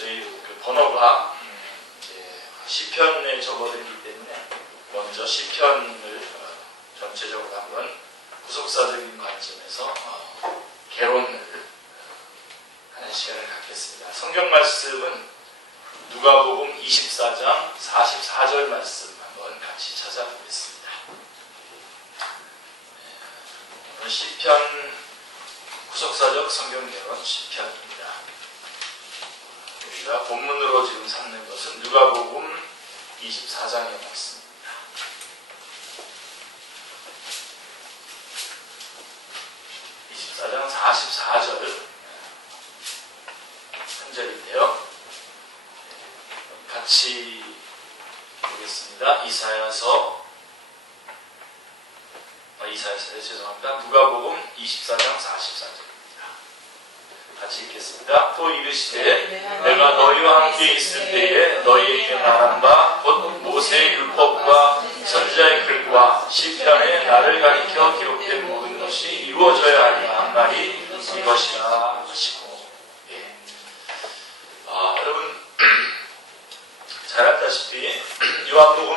저희 그 번호가 시편에 접어들기 때문에 먼저 시편을 전체적으로 한번 구속사적인 관점에서 개론을 하는 시간을 갖겠습니다. 성경 말씀은 누가복음 24장 44절 말씀 한번 같이 찾아보겠습니다. 오늘 시편 구속사적 성경 개론 시편입니다. 우리가 본문으로 지금 삼는 것은 누가복음 24장의 말씀입니다. 24장 44절 한 절인데요. 같이 보겠습니다. 누가복음 24장 44절입니다. 같이 읽겠습니다. 또 이르시되 내가 너희와 함께 있을 때에 너희에게 말한 바 곧 모세의 율법과 선지자의 글과 시편에 나를 가리켜 기록된 모든 것이 이루어져야 하리라 한 말이 이것이라 하시고. 여러분 잘 알다시피 요한복음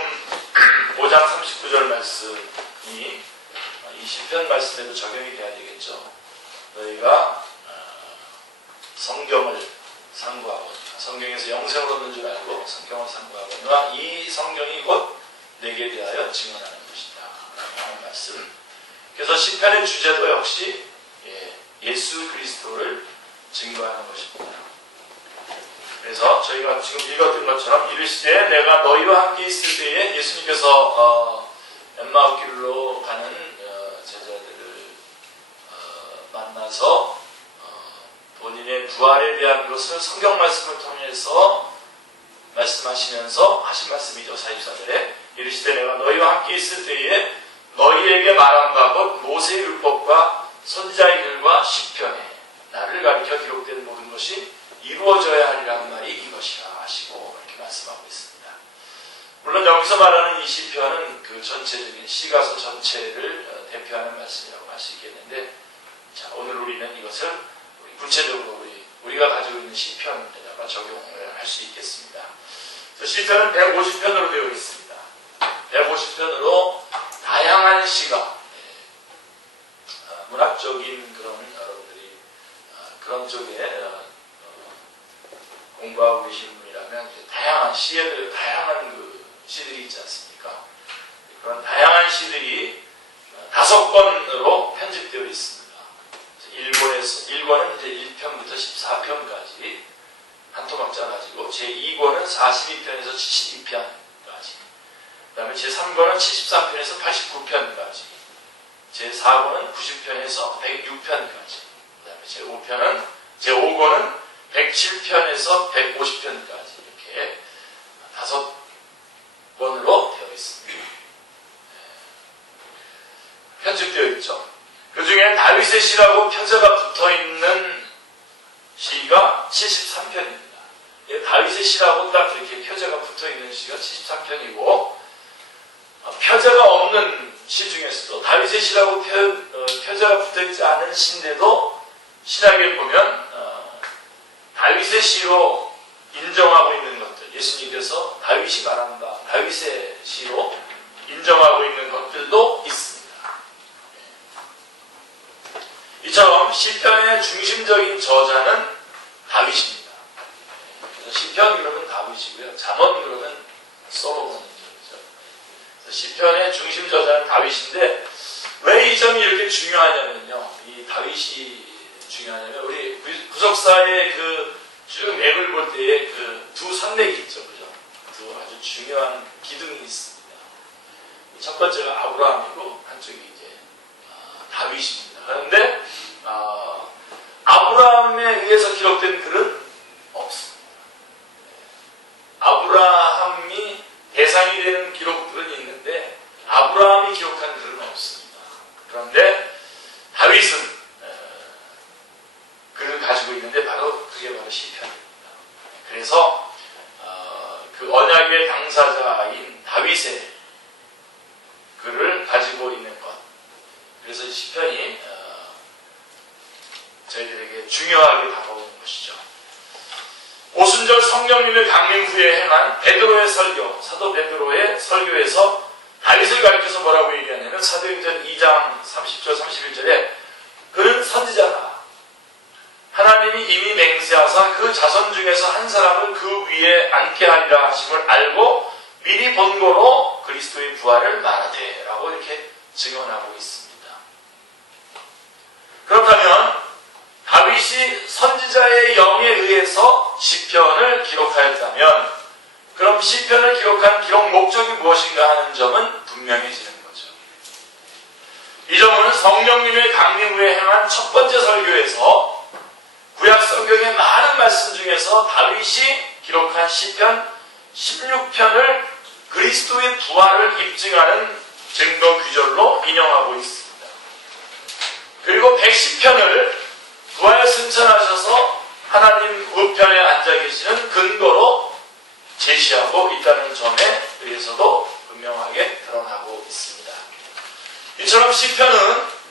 5장 39절 말씀이 이 시편 말씀에도 적용이 돼야 되겠죠. 너희가 성경을 상고하거니와, 성경에서 영생을 얻는 줄 알고 성경을 상고하거니와 이 성경이 곧 내게 대하여 증언하는 것이다 라는 말씀. 그래서 시편의 주제도 역시 예수 그리스도를 증거하는 것입니다. 그래서 저희가 지금 읽었던 것처럼 이르시되 내가 너희와 함께 있을 때에 예수님께서 엠마오길로 가는 제자들을 만나서 본인의 부활에 대한 것을 성경 말씀을 통해서 말씀하시면서 하신 말씀이죠. 44절에 이르시되 내가 너희와 함께 있을 때에 너희에게 말한 바 곧 모세의 율법과 선지자의 글과 시편에 나를 가리켜 기록된 모든 것이 이루어져야 하리라는 말이 이것이라 하시고 이렇게 말씀하고 있습니다. 물론 여기서 말하는 이 시편은 그 전체적인 시가서 전체를 대표하는 말씀이라고 할 수 있겠는데, 자, 오늘 우리는 이것을 구체적으로 우리가 가지고 있는 시편에다가 적용을 할 수 있겠습니다. 시편은 150편으로 되어 있습니다. 150편으로 다양한 시가, 문학적인 그런 여러분들이 그런 쪽에 공부하고 계신 분이라면 다양한 다양한 시들이 있지 않습니까? 그런 다양한 시들이 5권으로 편집되어 있습니다. 1권은 이제 1편부터 14편까지 한 토막 짜가지고, 제2권은 42편에서 72편까지, 그 다음에 제3권은 73편에서 89편까지, 제4권은 90편에서 106편까지, 그 다음에 제5권은 107편에서 150편까지 이렇게 5권으로 되어 있습니다. 편집되어 있죠. 그 중에 다윗의 시라고 표제가 붙어있는 시가 73편입니다. 다윗의 시라고 딱 이렇게 표제가 붙어있는 시가 73편이고, 표제가 없는 시 중에서도 다윗의 시라고 표제가 붙어있지 않은 시인데도 신약에 보면 다윗의 시로 인정하고 있는 것들, 예수님께서 다윗이 말한 바 다윗의 시로 인정하고 있는 것들도 있습니다. 이처럼 시편의 중심적인 저자는 다윗입니다. 그래서 시편 그러면 다윗이고요. 잠언 그러면 솔로몬이죠. 시편의 중심 저자는 다윗인데, 왜 이 점이 이렇게 중요하냐면요. 이 다윗이 중요하냐면, 우리 구속사의 쭉 맥을 볼 때에 두 산맥이 있죠. 그죠? 두 아주 중요한 기둥이 있습니다. 첫 번째가 아브라함이고, 한쪽이 이제 다윗입니다. 그런데 아브라함에 의해서 기록된 글은 없습니다. 아브라함이 대상이 되는 기록들은 있는데 아브라함이 기록한 글은 없습니다. 그런데 다윗은 글을 가지고 있는데 그게 바로 시편입니다. 그래서 그 언약의 당사자인 다윗의 글을 가지고 있는 것, 그래서 시편이 저희들에게 중요하게 다가오는 것이죠. 오순절 성령님의 강림 후에 행한 베드로의 설교, 사도 베드로의 설교에서 다윗을 가리켜서 뭐라고 얘기하냐면 사도행전 2장 30절 31절에 그는 선지자다. 하나님이 이미 맹세하사 그 자손 중에서 한 사람을 그 위에 앉게 하리라 하심을 알고 미리 본고로 그리스도의 부활을 말하되 라고 이렇게 증언하고 있습니다. 그렇다면 다윗이 선지자의 영에 의해서 시편을 기록하였다면 그럼 시편을 기록한 기록 목적이 무엇인가 하는 점은 분명해지는 거죠. 이 점은 성령님의 강림 후에 행한 첫 번째 설교에서 구약 성경의 많은 말씀 중에서 다윗이 기록한 시편 16편을 그리스도의 부활을 입증하는 증거 규절로 인용하고 있습니다. 그리고 110편을 부활 승천하셔서 하나님 우편에 앉아 계시는 근거로 제시하고 있다는 점에 의해서도 분명하게 드러나고 있습니다. 이처럼 시편은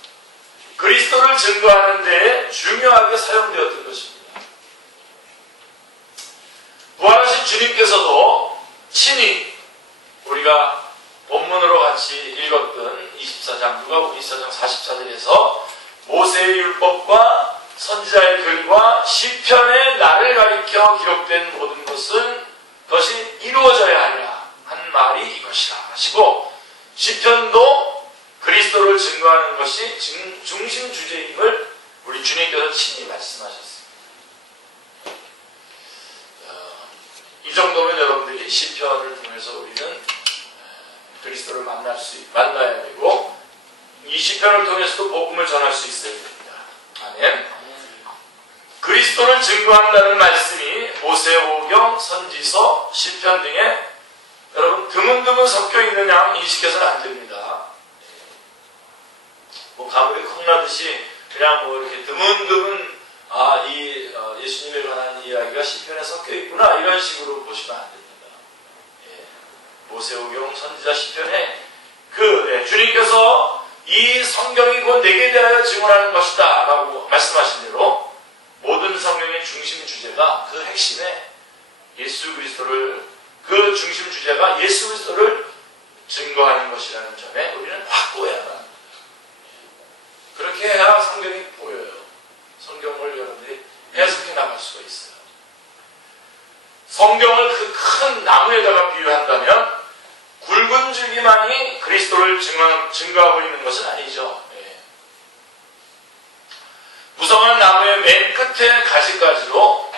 그리스도를 증거하는 데에 중요하게 사용되었던 것입니다. 부활하신 주님께서도 친히 우리가 본문으로 같이 읽었던 24장 누가복음 24장 44절에서 모세의 율법과 선지자의 글과 시편의 나를 가리켜 기록된 모든 것은 그것이 이루어져야 하리라 한 말이 이것이라 하시고 시편도 그리스도를 증거하는 것이 중심 주제임을 우리 주님께서 친히 말씀하셨습니다. 이 정도면 여러분들이 시편을 통해서 우리는 그리스도를 만나야 되고 이 시편을 통해서도 복음을 전할 수 있어야 됩니다. 아멘. 그리스도를 증거한다는 말씀이 모세오경, 선지서, 시편 등에 여러분 드문드문 섞여 있는 양 인식해서는 안 됩니다. 뭐 가물이 콩나듯이 그냥 뭐 이렇게 드문드문 예수님에 관한 이야기가 시편에 섞여 있구나 이런 식으로 보시면 안 됩니다. 모세오경, 선지자, 시편에 주님께서 이 성경이 곧 내게 대하여 증언하는 것이다 라고 말씀하신 대로 모든 성경의 중심 주제가 그 핵심에 예수 그리스도를 그 중심 주제가 예수 그리스도를 증거하는 것이라는 점에 우리는 확고해야 합니다. 그렇게 해야 성경이 보여요. 성경을 여러분들이 해석해 나갈 수가 있어요. 성경을 그 큰 나무에다가 비유한다면 굵은 줄기만이 그리스도를 증거하고 있는 것은 아니죠. 무성한 나무의 맨 끝에 가지가지로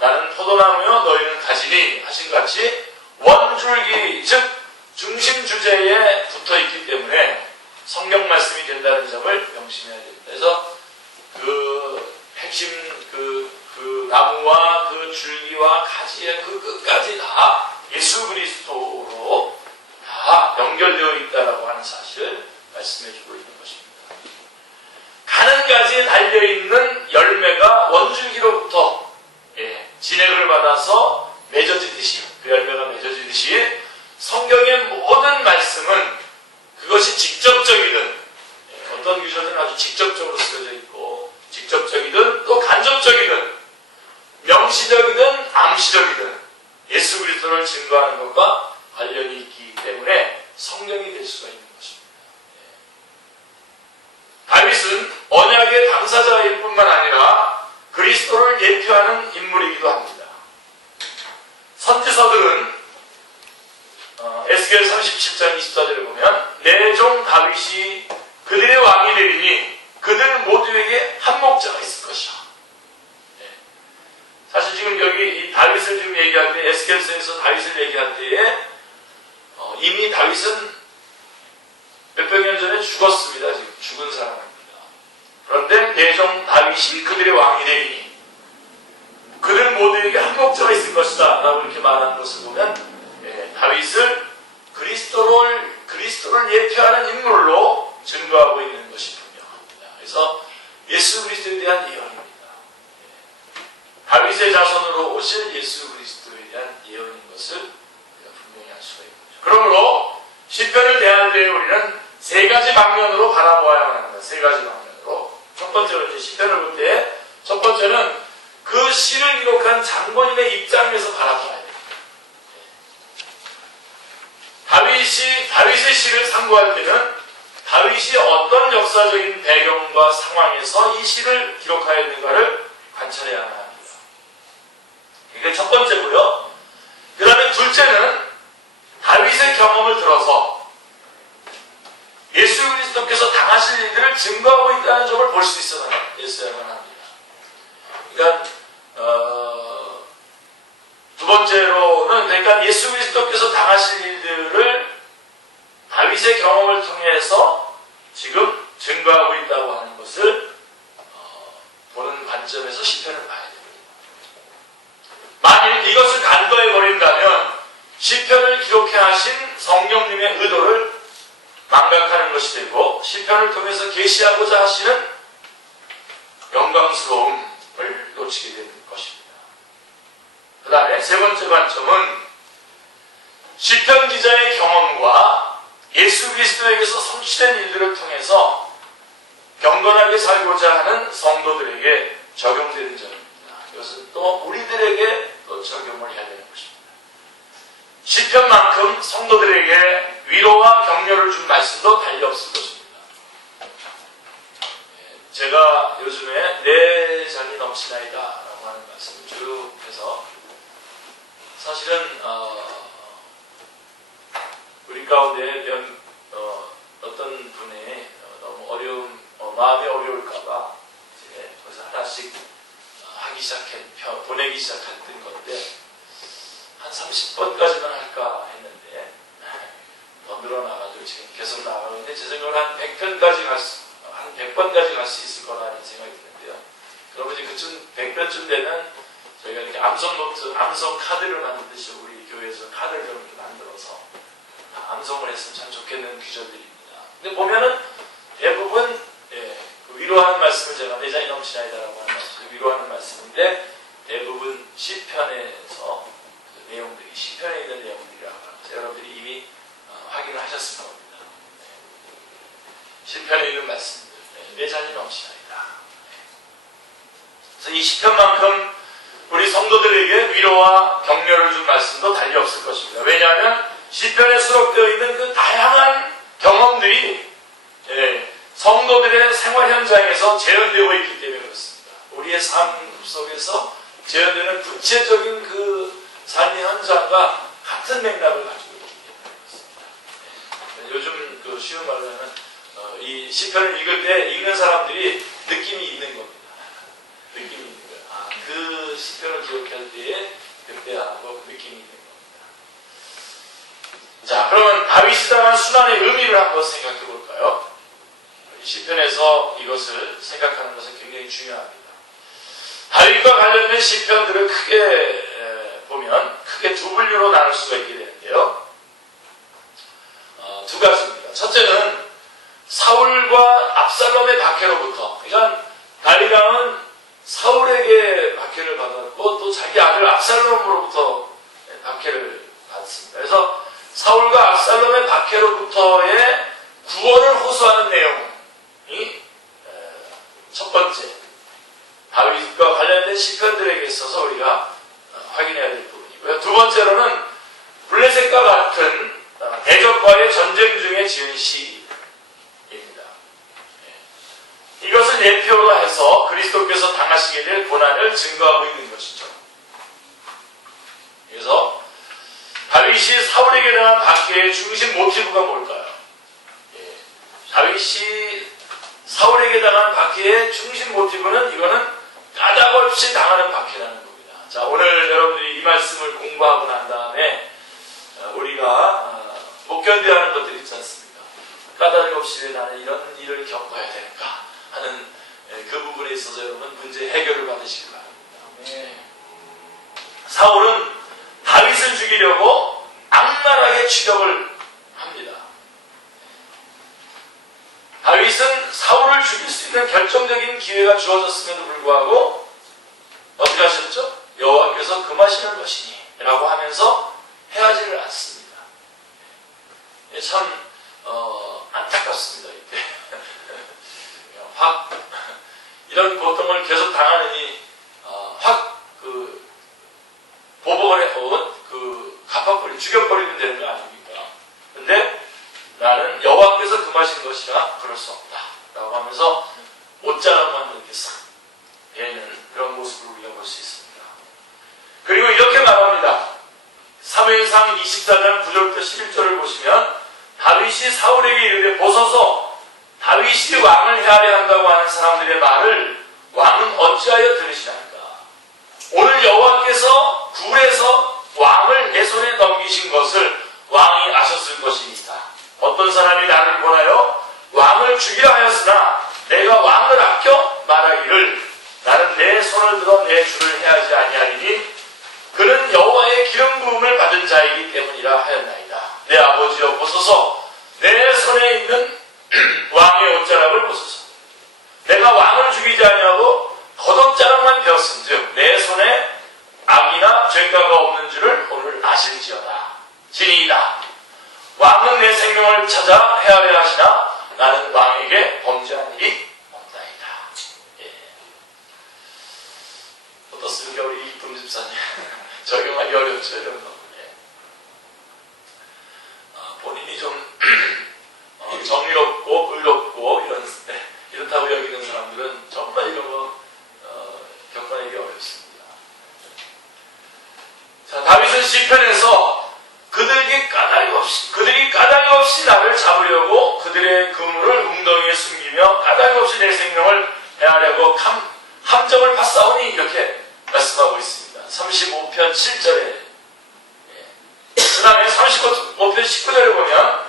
나는 포도나무여 너희는 가지니 하신 같이 원줄기 즉 중심 주제에 붙어있기 때문에 성경 말씀이 된다는 점을 명심해야 됩니다. 그래서 그 핵심 그 나무와 그 줄기와 가지의 그 끝까지 다 예수 그리스도로 다 연결되어 있다라고 하는 사실을 말씀해주고 있는 것입니다. 가는 가지에 달려있는 열매가 원줄기로부터 진액을 받아서 맺어지듯이 그 열매가 맺어지듯이 성경의 모든 말씀은 그것이 직접적이든 어떤 규절은 아주 직접적으로 쓰여져 있고 직접적이든 또 간접적이든 명시적이든 암시적이든 예수 그리스도를 증거하는 것과 관련이 있기 때문에 성경이 될 수가 있는 것입니다. 다윗은 언약의 당사자일 뿐만 아니라 그리스도를 예표하는 인물이기도 합니다. 선지서들은 에스겔 37장 24절을 보면 내 종 다윗이 그들의 왕이 되리니 그들 모두에게 한 목자가 있을 것이야. 사실 지금 여기 이 다윗을 지금 얘기할 때 에스겔서에서 다윗을 얘기할 때에 이미 다윗은 몇백 년 전에 죽었습니다. 지금 죽은 사람입니다. 그런데 내 종 다윗이 그들의 왕이 되리니 그들 모두에게 한 목자가 있을 것이다 라고 이렇게 말하는 것을 보면 다윗을 그리스도를 예표하는 인물로 증거하고 있는 것이 분명합니다. 그래서 예수 그리스도에 대한 예언입니다. 다윗의 자손으로 오실 예수 그리스도에 대한 예언인 것을 분명히 알 수가 있죠. 그러므로 시편을 대할 때 우리는 세 가지 방면으로 바라보아야만 합니다. 세 가지 방면으로. 첫 번째로 이제 시편을 볼 때 첫 번째는 그 시를 기록한 장본인의 입장에서 바라봐야 돼요. 다윗의 시를 상고할 때는 다윗이 어떤 역사적인 배경과 상황에서 이 시를 기록하였는가를 관찰해야 합니다. 이게 첫 번째고요. 그 다음에 둘째는 다윗의 경험을 들어서 예수 그리스도께서 당하실 일들을 증거하고 있다는 점을 볼 수 있어야만 합니다. 그러니까 두 번째로는 그러니까 예수 그리스도께서 당하실 일들을 다윗의 경험을 통해서 지금 증거하고 있다고 하는 것을 보는 관점에서 시편을 봐야 됩니다. 만일 이것을 간과해 버린다면 시편을 기록해 하신 성령님의 의도를 망각하는 것이 되고 시편을 통해서 계시하고자 하시는 영광스러움을 놓치게 되는 것입니다. 그 다음에 세 번째 관점은 시편 기자의 경험과 예수 그리스도에게서 성취된 일들을 통해서 경건하게 살고자 하는 성도들에게 적용되는 점입니다. 이것은 또 우리들에게 또 적용을 해야 되는 것입니다. 시편만큼 성도들에게 위로와 격려를 준 말씀도 달리 없을 것입니다. 제가 요즘에 내 잔이 넘치나이다 라고 하는 말씀을 쭉 해서 사실은 우리 가운데 어떤 분이 너무 어려운 마음이 어려울까봐 이제 그래서 하나씩 보내기 시작했던 건데 한 30번까지는 할까 했는데 더 늘어나가지고 지금 계속 나가고 있는데 제 생각으로 한 100편까지 한 100번까지 갈 수 있을 거라는 생각이 드는데요. 그러면 이제 그쯤 100편쯤 되면 저희가 이렇게 암송 카드를 만드듯이 우리 교회에서 카드를 좀 이렇게 만들어서 암송을 했으면 참 좋겠는 귀절들입니다. 근데 보면은 대부분 위로하는 말씀을 제가 내 잔이 넘치나이다라고 하는 말씀, 위로하는 말씀인데 대부분 시편에서 그 내용들이 시편에 있는 내용들이라고 합니다. 여러분들이 이미 확인을 하셨을 겁니다. 시편에 있는 말씀들, 내 잔이 넘치나이다. 그래서 이 시편만큼 우리 성도들에게 위로와 격려를 준 말씀도 달리 없을 것입니다. 왜냐하면 시편에 수록되어 있는 그 다양한 경험들이 성도들의 생활 현장에서 재현되고 있기 때문에 그렇습니다. 우리의 삶 속에서 재현되는 구체적인 그 삶의 현장과 같은 맥락을 가지고 있기 때문에 그렇습니다. 요즘 그 쉬운 말로 하면 이 시편을 읽을 때 읽는 사람들이 느낌이 있는 겁니다. 느낌이 있는 거예요. 그 시편을 기록할 때에 그때하고 그 느낌이 있는 겁니다. 자, 그러면 다윗이 당한 순환의 의미를 한번 생각해 볼까요? 시편에서 이것을 생각하는 것은 굉장히 중요합니다. 다윗과 관련된 시편들을 크게 보면 크게 두 분류로 나눌 수가 있게 되는데요. 두 가지입니다. 첫째는 사울과 압살롬의 박해로부터, 그러니까 다윗 왕은 사울에게 박해를 받았고 또 자기 아들 압살롬으로부터 박해를 받습니다. 그래서 사울과 압살롬의 박해로부터의 구원을 호소하는 내용이 첫 번째 다윗과 관련된 시편들에게 있어서 우리가 확인해야 될 부분이고요. 두 번째로는 블레셋과 같은 대적과의 전쟁 중에 지은 시입니다. 이것을 예표로 해서 그리스도께서 당하시게 될 고난을 증거하고 있는 것이죠. 그래서 다윗이 사울에게 대한 박해의 중심 모티브가 뭘까요? 다윗이 사울에게 당한 박해의 중심 모티브는 이거는 까닭없이 당하는 박해라는 겁니다. 자, 오늘 여러분들이 이 말씀을 공부하고 난 다음에 우리가 못 견뎌야 하는 것들이 있지 않습니까? 까닭없이 왜 나는 이런 일을 겪어야 될까 하는 그 부분에 있어서 여러분 문제 해결을 받으시기 바랍니다. 사울은 다윗을 죽이려고 악랄하게 추격을 합니다. 다윗은 사울을 죽일 수 있는 결정적인 기회가 주어졌음에도 불구하고 어떻게 하셨죠? 여호와께서 금하시는 것이니 라고 하면서 해하지를 않습니다. 참 안타깝습니다. 이때 확 이런 고통을 계속 당하느니 확 하면서 옷자락만 이렇게 싹 베는 그런 모습을 우리가 볼 수 있습니다. 그리고 이렇게 말합니다. 사무엘상 24장 9절부터 11절을 보시면 다윗이 사울에게 이르되 보소서 다윗이 왕을 헤아려 한다고 하는 사람들의 말을 왕은 어찌하여 들으시나이까. 오늘 여호와께서 굴에서 왕을 내 손에 넘기신 것을 왕이 아셨을 것입니다. 어떤 사람이 나를 보나요? 왕을 죽이려 하였으나 내가 왕을 아껴 말하기를 나는 내 손을 들어 내 주를 해하지 아니하리니 그는 여호와의 기름 부음을 받은 자이기 때문이라 하였나이다. 내 아버지여 보소서 내 손에 있는 왕의 옷자락을 보소서. 내가 왕을 죽이지 아니하고 겉옷자락만 베었은즉 내 손에 악이나 죄가가 없는 줄을 오늘 아실지어다. 진이이다. 왕은 내 생명을 찾아 헤아려 하시나 나는 왕에게 범죄한 일이 없나이다. 예. 어떻습니까 우리 이쁨 집사님? 적용하기 어렵죠 이런 거. 예. 본인이 좀 정의롭고 의롭고 이렇다고 여기는 사람들은 정말 이런 거 겪어내기 어렵습니다. 자, 다윗은 시편에서 그들이 까닭이 없이 나를 잡으려고 그들의 그물을 웅덩이에 숨기며 까닭이 없이 내 생명을 해하려고 함정을 파싸우니 이렇게 말씀하고 있습니다. 35편 7절에 그 다음에 35편 19절에 보면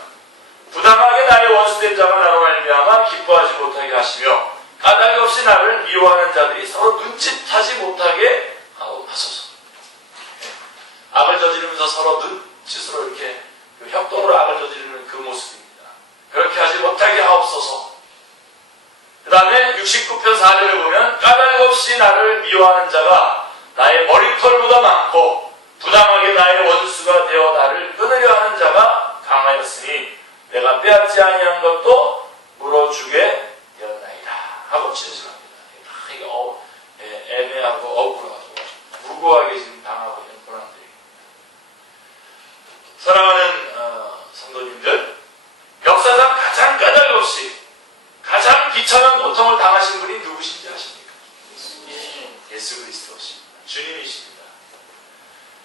부당하게 나의 원수된 자가 나로 말미암아 기뻐하지 못하게 하시며 까닭이 없이 나를 미워하는 자들이 서로 눈짓하지 못하게 하소서. 악을 저지르면서 서로 눈짓으로 이렇게 협동으로 악을 저지르는 그 모습입니다. 그렇게 하지 못하게 하옵소서. 그 다음에 69편 4절에 보면 까닭 없이 나를 미워하는 자가 나의 머리털보다 많고 부당하게 나의 원수가 되어 나를 끊으려 하는 자가 강하였으니 내가 빼앗지 아니한 것도 물어주게 되었나이다 하고 진술합니다. 이게 애매하고 억울하고 무고하게 지금 당하고 있는 고난들입니다. 사랑하는 성도님들, 역사상 가장 까닭 없이 가장 비참한 고통을 당하신 분이 누구신지 아십니까? 예수 그리스도십니다. 주님이십니다.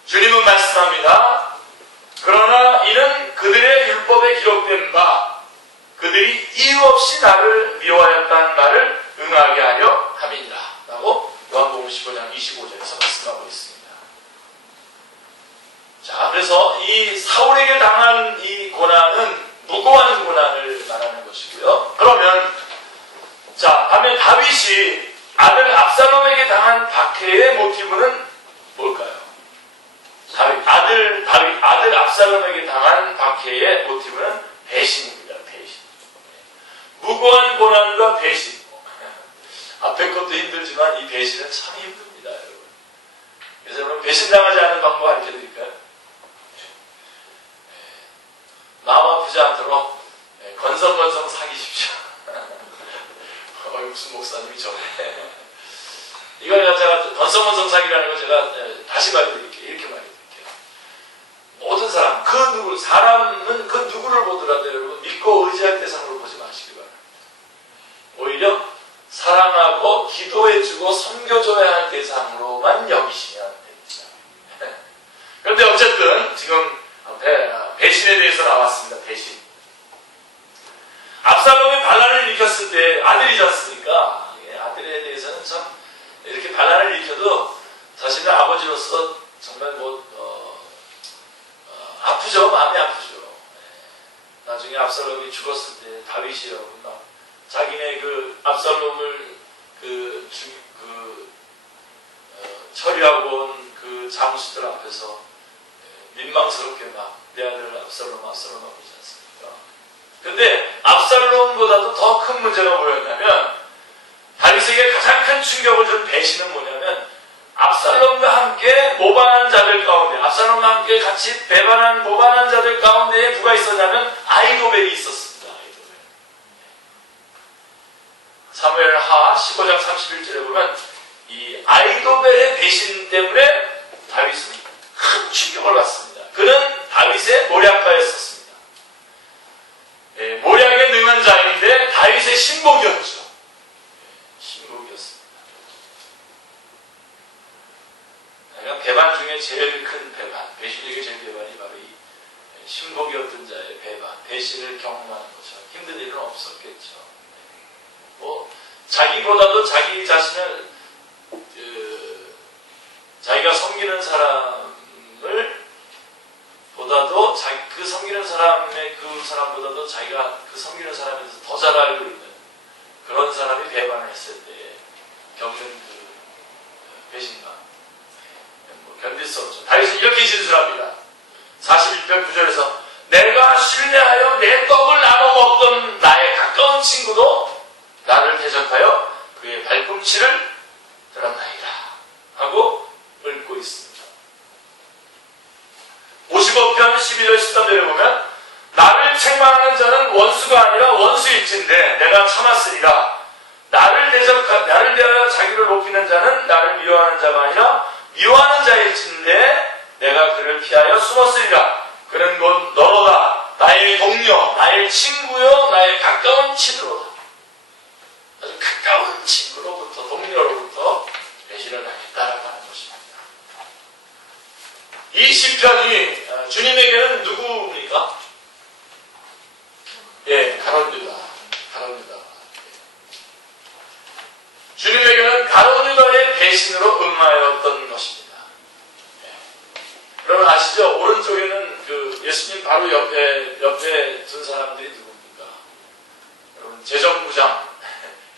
주님은 말씀합니다. 그러나 이는 그들의 율법에 기록된 바 그들이 이유 없이 나를 미워하였다는 말을 응하게 하려 함이니라 라고 요한복음 15장 25절에서 말씀하고 있습니다. 자, 그래서 이 사울에게 당한 이 고난은 무고한 고난을 말하는 것이고요. 그러면 자, 반면 다윗이 아들 압살롬에게 당한 박해의 모티브는 뭘까요? 아들 압살롬에게 당한 박해의 모티브는 배신입니다. 배신. 무고한 고난과 배신. 앞에 것도 힘들지만 이 배신은 참 힘듭니다, 여러분. 그래서 여러분 배신당하지 않는 방법 알려드릴까요? 마음 아프지 않도록 건성건성 사귀십시오. 무슨 목사님이 저래. 이걸 제가 건성건성 사귀라는 걸 제가 다시 말해드릴게요. 이렇게 말해드릴게요. 모든 사람, 사람은 그 누구를 보더라도 여러분 믿고 의지할 대상으로 보지 마시기 바랍니다. 오히려 사랑하고 기도해주고 섬겨줘야 할 대상으로만 여기시면 됩니다. 그런데 어쨌든 지금 배신에 대해서 나왔습니다. 배신. 압살롬이 반란을 일으켰을 때 아들이지 않습니까? 아들에 대해서는 참 이렇게 반란을 일으켜도 자신의 아버지로서 정말 아프죠. 마음이 아프죠. 나중에 압살롬이 죽었을 때 다윗이 여러분 막 자기네 그 압살롬을 처리하고 온 그 장수들 앞에서 민망스럽게 막 내 아들 압살롬 하고 있지 않습니까? 근데 압살롬보다도 더 큰 문제가 뭐였냐면 다윗에게 가장 큰 충격을 준 배신은 뭐냐면 압살롬과 함께 모반한 자들 가운데 압살롬과 함께 같이 배반한 모반한 자들 가운데에 누가 있었냐면 아히도벨이 있었습니다. 아히도벨. 사무엘하 15장 31절에 보면 이 아히도벨의 배신 때문에 다윗은 큰 충격을 받습니다. 그는 다윗의 모략가였었습니다. 모략에 능한 자인데 다윗의 신복이었죠. 제일 큰 배반, 배신에게 제일 배반이 바로 이 신복이 얻은 자의 배반, 배신을 경험하는 거죠. 힘든 일은 없었겠죠. 뭐 자기보다도 자기 자신을 자기가 섬기는 사람을 보다도 그 섬기는 사람의 그 사람보다도 자기가 그 섬기는 사람에 대해서 더 잘 알고 있는 그런 사람이 배반을 했을 때 겪는 그 배신감 견딜 수 없죠. 다윗은 이렇게 진술합니다. 41편 9절에서 내가 신뢰하여 내 떡을 나눠 먹던 나의 가까운 친구도 나를 대적하여 그의 발꿈치를 들었나이다 하고 읊고 있습니다. 55편 12절 13절에 보면 나를 책망하는 자는 원수가 아니라 원수일진데 내가 참았으리라. 나를 대하여 자기를 높이는 자는 나를 미워하는 자가 아니라 미워하는 자일진데 내가 그를 피하여 숨었으리라. 그는 곧 너로다. 나의 동료, 나의 친구요, 나의 가까운 친구로다. 아주 가까운 친구로부터, 동료로부터 배신을 당했다라고 하는 것입니다. 이 시편이 주님에게는 누구입니까? 예, 가룟 유다. 주님에게는 가룟 유다의 배신으로 응하였던 것입니다. 여러분 아시죠? 오른쪽에는 그 예수님 바로 옆에 둔 사람들이 누굽니까? 여러분 재정부장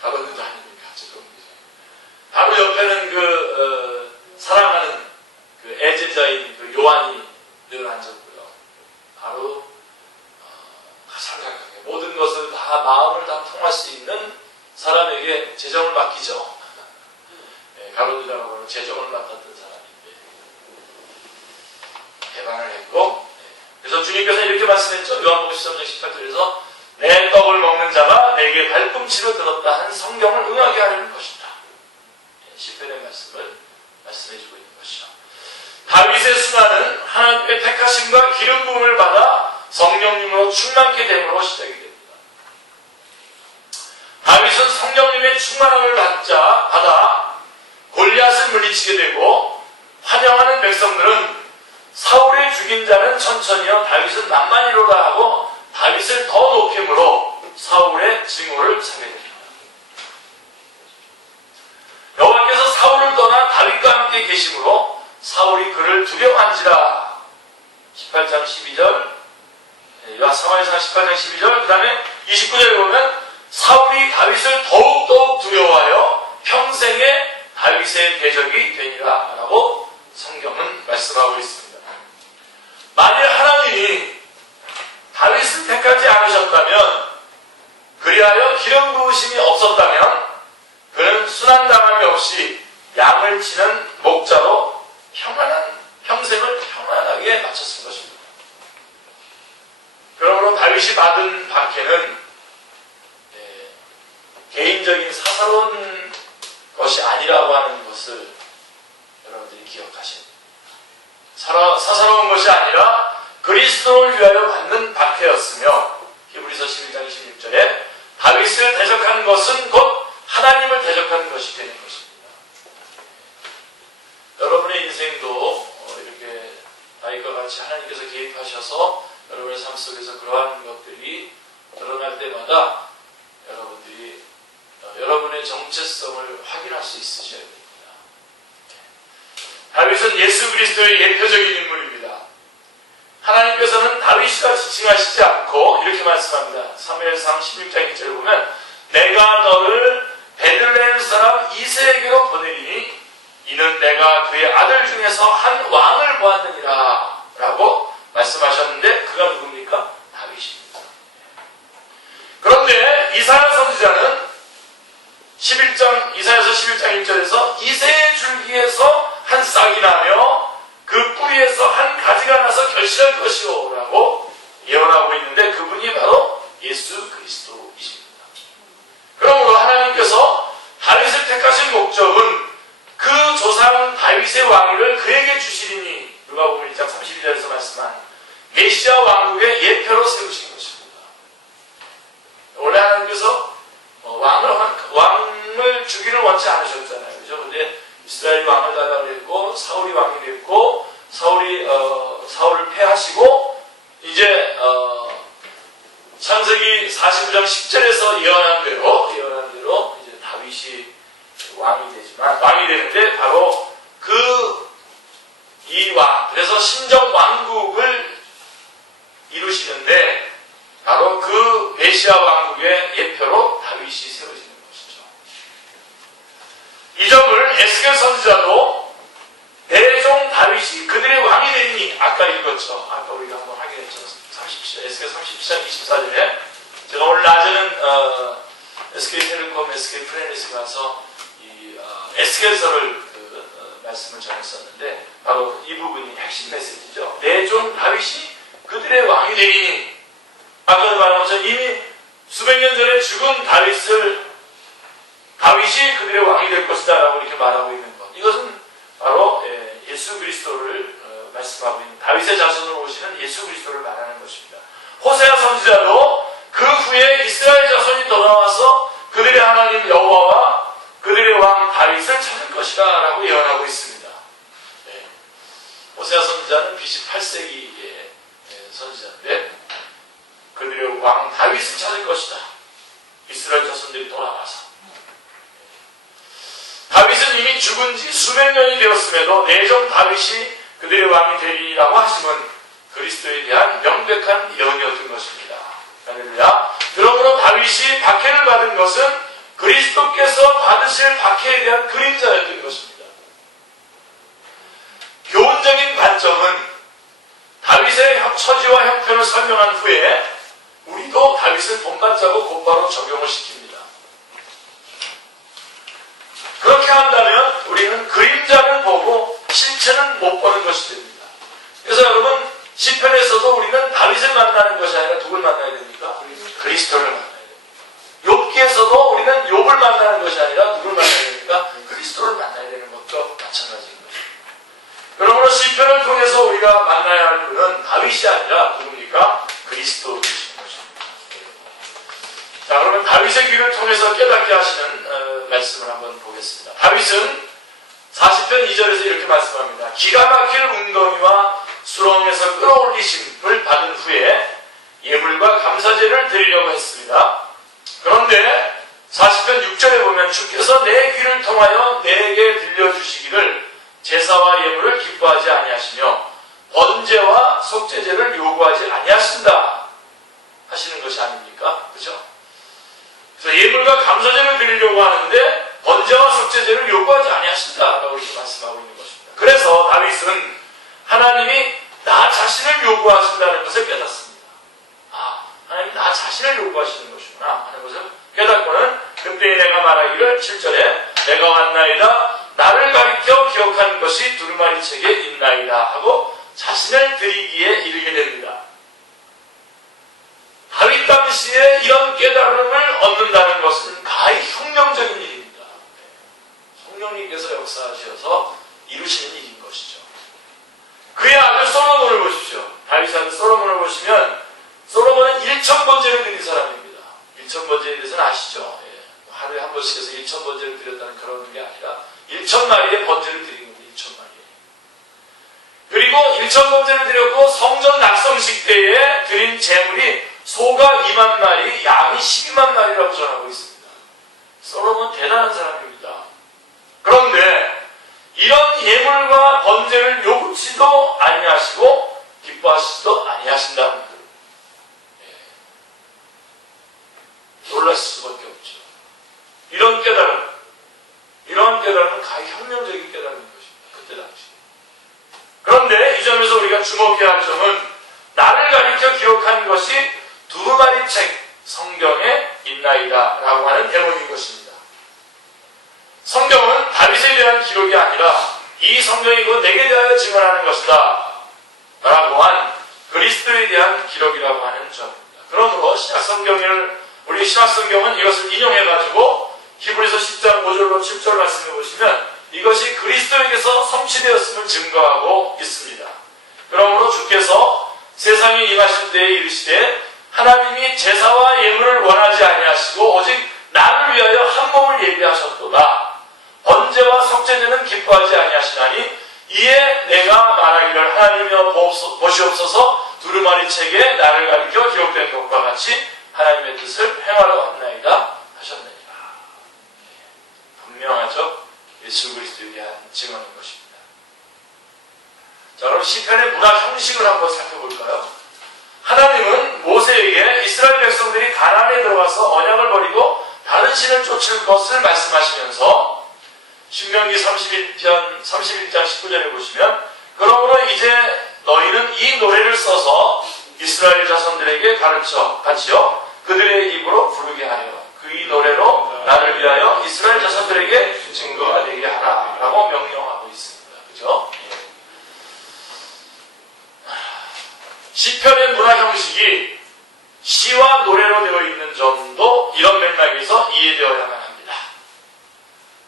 가룟 유다 아닙니까? 재정부장. 바로 옆에는 사랑하는 그 애제자인 그 요한이 늘 앉았고요. 바로 가장 가깝게 모든 것을 다 마음을 다 통할 수 있는 사람에게 재정을 맡기죠. 가룟 유다라고 하는 재정을 맡았던 사람인데 배반을 했고, 그래서 주님께서 이렇게 말씀했죠. 요한복음 13장 18절에서 내 떡을 먹는 자가 내게 발꿈치로 들었다 한 성경을 응하게 하려는 것이다. 시편의 말씀을 말씀해주고 있는 것이죠. 다윗의 순환은 하나님의 택하심과 기름 부음을 받아 성령님으로 충만케 됨으로 시작이 됩니다. 다윗은 성령님의 충만함을 받아 골리앗을 물리치게 되고, 환영하는 백성들은 사울의 죽인 자는 천천히요 다윗은 만만히로다 하고 다윗을 더 높임으로 사울의 증오를 사게 됩니다. 여호와께서 사울을 떠나 다윗과 함께 계심으로 사울이 그를 두려워한지라. 18장 12절, 사무엘상 18장 12절, 그 다음에 29절에 보면 사울이 다윗을 더욱 두려워하여 평생에 다윗의 대적이 되니라 라고 성경은 말씀하고 있습니다. 만일 하나님이 다윗을 택하지 않으셨다면, 그리하여 기름 부으심이 없었다면 그는 순환당함이 없이 양을 치는 목자로 평생을 평안하게 마쳤을 것입니다. 그러므로 다윗이 받은 박해는 개인적인 사사로운 것이 아니라고 하는 것을 여러분들이 기억하십니다. 사사로운 것이 아니라 그리스도를 위하여 받는 박해였으며, 히브리서 11장 26절에 다윗을 대적한 것은 곧 하나님을 대적하는 것이 되는 것입니다. 여러분의 인생도 이렇게 다윗과 같이 하나님께서 개입하셔서 여러분의 삶 속에서 그러한 것들이 드러날 때마다 여러분들이 여러분의 정체성을 확인할 수 있으셔야 됩니다. 다윗은 예수 그리스도의 예표적인 인물입니다. 하나님께서는 다윗이라 지칭하시지 않고 이렇게 말씀합니다. 사무엘상 16장 1절을 보면 내가 너를 베들레헴 사람 이새에게로 보내리니 이는 내가 그의 아들 중에서 한 왕을 보았느니라 라고 말씀하셨는데, 그가 누굽니까? 다윗입니다. 그런데 이사야 선지자는 이사야서 11장 1절에서 이새의 줄기에서 한 싹이 나며 그 뿌리에서 한 가지가 나서 결실할 것이오 라고 예언하고 있는데, 그분이 바로 예수 그리스도이십니다. 그러므로 하나님께서 다윗을 택하신 목적은 그 조상 다윗의 왕위를 그에게 주시리니, 누가복음 1장 32절에서 말씀한 메시아 왕국의 예표로 세우신 것입니다. 원래 하나님께서 왕을 주기를 원치 않으셨잖아요. 그죠? 근데 이스라엘이 왕을 달라고 했고, 사울이 왕이 됐고, 사울을 패하시고 이제 창세기 49장 10절에서 예언한 대로 이제 다윗이 왕이 되는데 바로 이 왕, 그래서 신적 왕국을 이루시는데 바로 그 메시아 왕국의 예표로 다윗이 세워지는 것이죠. 이 점을 에스겔 선지자도 내 종 다윗이 그들의 왕이 되니, 아까 읽었죠. 아까 우리가 한번 확인했죠. 에스겔 37장 24절에 제가 오늘 낮에는 SK텔레콤, SK프레넷에 가서 이 에스겔서를 말씀을 전했었는데 바로 이 부분이 핵심 메시지죠. 내 종 다윗이 그들의 왕이 되리니, 아까도 말한 것처럼 이미 수백 년 전에 죽은 다윗이 그들의 왕이 될 것이다 라고 이렇게 말하고 있는 것, 이것은 바로 예수 그리스도를 말씀하고 있는, 다윗의 자손으로 오시는 예수 그리스도를 말하는 것입니다. 호세아 선지자도 그 후에 이스라엘 자손이 돌아와서 그들의 하나님 여호와와 그들의 왕 다윗을 찾을 것이다 라고 예언하고 있습니다. 호세아 선지자는 BC 8세기의 선지자인데 그들의 왕 다윗을 찾을 것이다. 이스라엘 자손들이 돌아와서. 다윗은 이미 죽은 지 수백 년이 되었음에도 내 종 다윗이 그들의 왕이 되리라고 하심은 그리스도에 대한 명백한 예언이었던 것입니다. 할렐루야. 그러므로 다윗이 박해를 받은 것은 그리스도께서 받으실 박해에 대한 그림자였던 것입니다. 교훈적인 관점은 다윗의 처지와 형편을 설명한 후에 우리도 다윗을 본받자고 곧바로 적용을 시킵니다. 그렇게 한다면 우리는 그림자를 보고 실체는 못 보는 것이 됩니다. 그래서 여러분, 시편에서도 우리는 다윗을 만나는 것이 아니라 누굴 만나야 됩니까? 그리스도를 만나야 됩니다. 욥기에서도 우리는 욥을 만나는 것이 아니라 누굴 만나야 됩니까? 그리스도를 만나야 되는 것도 마찬가지인 것입니다. 그러므로 시편을 통해서 우리가 만나야 할 분은 다윗이 아니라 누굽니까? 그리스도이신 것입니다. 자, 그러면 다윗의 귀를 통해서 깨닫게 하시는 말씀을 한번 보겠습니다. 다윗은 40편 2절에서 이렇게 말씀합니다. 기가 막힐 웅덩이와 수렁에서 끌어올리심을 받은 후에 예물과 감사제를 드리려고 했습니다. 그런데 40편 6절에 보면 주께서 내 귀를 통하여 내게 들려주시기를 제사와 예물을 기뻐하지 아니하시며 번제와 속죄제를 요구하지 아니하신다 하시는 것이 아닙니까? 그죠? 그래서 예물과 감사제를 드리려고 하는데 번제와 속죄제를 요구하지 아니하신다라고 이렇게 말씀하고 있는 것입니다. 그래서 다윗은 하나님이 나 자신을 요구하신다는 것을 깨닫습니다. 하나님이 나 자신을 요구하시는 것이구나 하는 것을 깨닫고는 그때 내가 말하기를 7절에 내가 왔나이다 나를 가리켜 기억하는 것이 두루마리 책에 있나이다 하고 자신을 드리기에 이르게 됩니다. 다윗 당시에 이런 깨달음을 얻는다는 것은 가히 혁명적인 일입니다. 성령님께서 역사하셔서 이루시는 일인 것이죠. 그의 아들 솔로몬을 보십시오. 다윗의 아들 솔로몬을 보시면 솔로몬은 1000번제를 드린 사람입니다. 1000번제에 대해서는 아시죠? 하루에 한 번씩 해서 1000번제를 드렸다는 그런 게 아니라 1000마리의 번제를 드린 겁니다. 1000마리. 그리고 1000번제를 드렸고 성전 낙성식 때에 드린 제물이 소가 2만 마리, 양이 12만 마리라고 전하고 있습니다. 솔로몬 대단한 사람입니다. 그런데 이런 예물과 번제를 요구치도 아니하시고 기뻐하시지도 아니하신다. 놀랐을 수밖에 없죠. 이런 깨달음은 가히 혁명적인 깨달음인 것입니다. 그때 당시. 그런데 이 점에서 우리가 주목해야 할 점은 나를 가리켜 기록한 것이 두루마리 책 성경에 있나이다 라고 하는 대목인 것입니다. 성경은 다윗에 대한 기록이 아니라 이 성경이 곧 내게 대하여 증언하는 것이다 라고 한 그리스도에 대한 기록이라고 하는 점입니다. 그러므로 우리 신약성경은 이것을 인용해가지고 히브리서 10장 5절로 7절 말씀해 보시면 이것이 그리스도에게서 성취되었음을 증거하고 있습니다. 그러므로 주께서 세상에 임하실 때에 이르시되 하나님이 제사와 예물을 원하지 아니하시고 오직 나를 위하여 한 몸을 예비하셨도다. 번제와 속죄제는 기뻐하지 아니하시나니 이에 내가 말하기를 하나님이여 보시옵소서 두루마리 책에 나를 가리켜 기록된 것과 같이 하나님의 뜻을 행하러 왔나이다 하셨느니라. 분명하죠. 예수 그리스도에 대한 증언인 것입니다. 자, 그럼 시편의 문학 형식을 한번 살펴볼까요? 하나님은 모세에게 이스라엘 백성들이 가나안에 들어가서 언약을 버리고 다른 신을 쫓을 것을 말씀하시면서 신명기 31장 19절에 보시면 그러므로 이제 너희는 이 노래를 써서 이스라엘 자손들에게 가르쳐 바치어 그들의 입으로 부르게 하려 그 이 노래로 나를 위하여 이스라엘 자손들에게 증거가 되게 하라 라고 명령하고 있습니다. 그죠? 시편의 문화 형식이 시와 노래로 되어 있는 점도 이런 맥락에서 이해되어야만 합니다.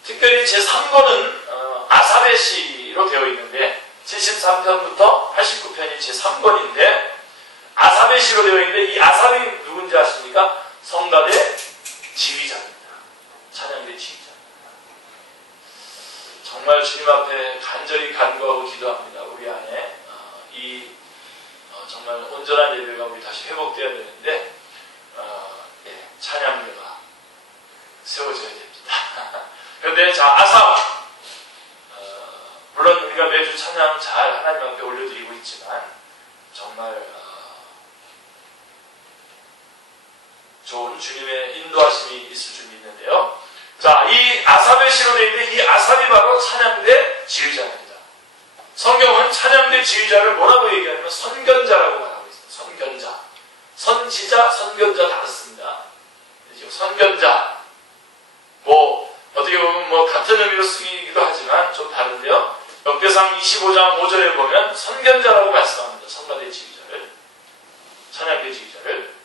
특별히 제3권은 아삽의 시로 되어 있는데 73편부터 89편이 제3권인데 아삽의 시로 되어 있는데 이 아삽이 누군지 아십니까? 성가대 지휘자입니다. 찬양대 지휘자입니다. 정말 주님 앞에 간절히 간구하고 기도합니다. 우리 안에 정말 온전한 예배가 우리 다시 회복되어야 되는데 찬양대가 세워져야 됩니다. 그런데 자 아삽 물론 우리가 매주 찬양 잘 하나님 앞에 올려드리고 있지만 정말 좋은 주님의 인도하심이 있을 줄 믿는데요. 자, 이 아삽의 시로 되어 있는데 이 아삽이 바로 찬양대 지휘자입니다. 성경은 찬양대 지휘자를 뭐라고 얘기하냐면 선견자라고 말하고 있습니다. 선견자. 선지자, 선견자 다르습니다. 지금 선견자. 어떻게 보면 같은 의미로 쓰기도 하지만 좀 다른데요. 역대상 25장 5절에 보면 선견자라고 말씀합니다. 선가대 지휘자를. 찬양대 지휘자를.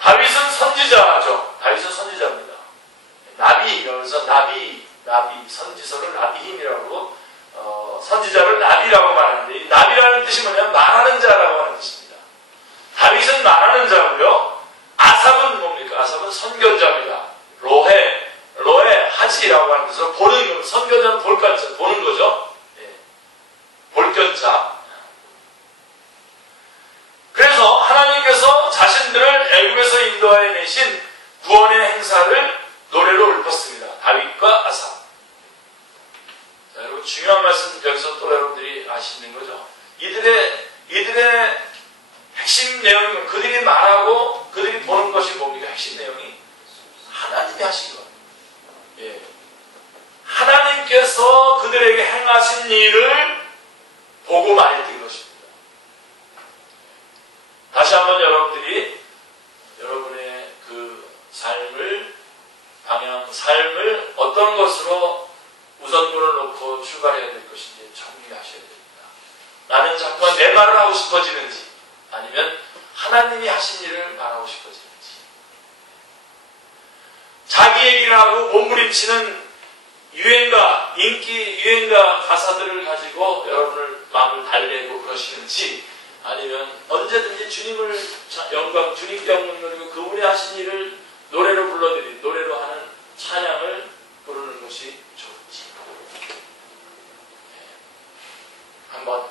다윗은 선지자죠. 다윗은 선지자입니다. 나비, 그래서 나비, 선지서를 나비힘이라고 선지자를 나비라고 말하는데 이 나비라는 뜻이 뭐냐면 말하는 자라고 하는 뜻입니다. 다윗은 말하는 자고요. 아삽은 뭡니까? 아삽은 선견자입니다. 로해 하지라고 하는 뜻으로 보는, 선견자는 볼간자, 보는 거죠. 예. 볼견자. 그래서 하나님께서 자신들을 애굽에서 인도하여 내신 구원의 행사를 노래로 읊었습니다. 다윗과 아삽. 자, 여러분 중요한 말씀 여기서 또 여러분들이 아시는 거죠. 이들의 핵심 내용은 그들이 말하고 그들이 보는 것이 뭡니까? 핵심 내용이 하나님이 하신 것. 예. 하나님께서 그들에게 행하신 일을 보고 말했던 것입니다. 다시 한번 여러분들이 여러분의 그 삶을 어떤 것으로 우선권을 놓고 출발해야 될 것인지 정리하셔야 됩니다. 나는 자꾸만 내 말을 하고 싶어지는지 아니면 하나님이 하신 일을 말하고 싶어지는지 자기 얘기를 하고 몸부림치는 유행가 가사들을 가지고 여러분을 마음을 달래고 그러시는지 아니면 언제든지 주님을 주님께 영광 누리고 그분이 하신 일을 노래로 노래로 하는 찬양을 부르는 것이 좋을지 한번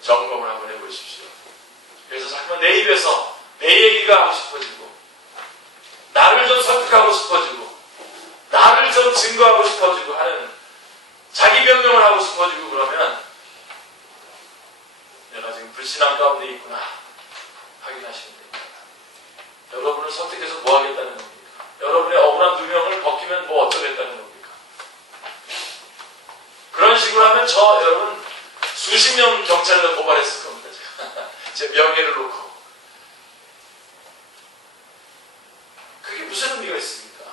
점검을 한번 해보십시오. 그래서 자꾸만 내 입에서 내 얘기가 하고 싶어지고 나를 좀 설득하고 싶어지고 나를 좀 증거하고 싶어지고 하는 자기 변명을 하고 싶어지고 그러면 내가 지금 불신앙 가운데 있구나 확인하시면 됩니다. 여러분을 선택해서 뭐 하겠다는 겁니까? 여러분의 억울한 누명을 벗기면 뭐 어쩌겠다는 겁니까? 그런 식으로 하면 여러분 수십 명 경찰을 고발했을 겁니다. 제 명예를 놓고 그게 무슨 의미가 있습니까?